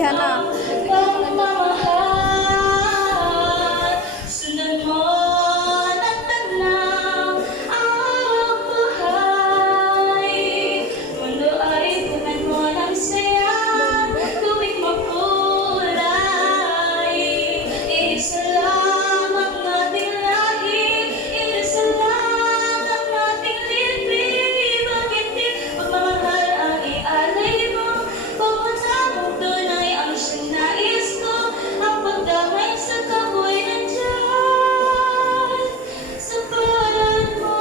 Iha na. Sundan mo ng tanaw ang buhay. Mundo ay punan mo ng saya, tuwing makulay. Isa lang ang ating lahi, isa lang ang ating lipi. Bakit di pagmamahal ang ialay mo? Bukod sa mundo na'y ang siyang nais ko. Ang pagdamay sa kahoy nandyan sa palad mo.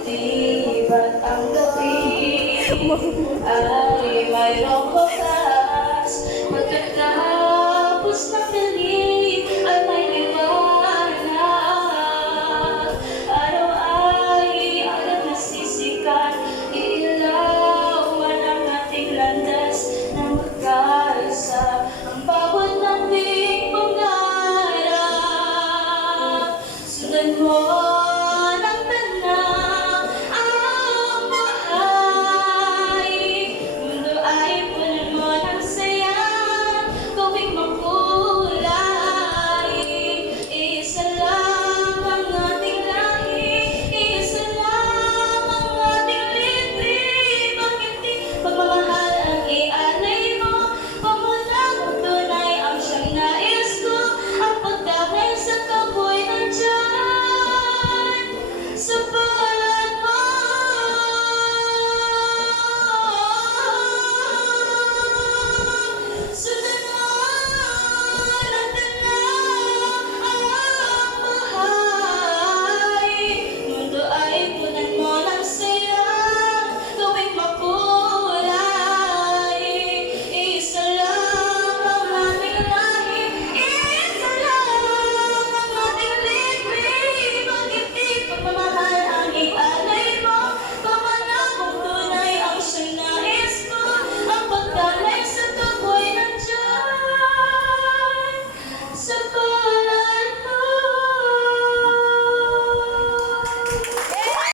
Di ba't ang gabi ay mayroong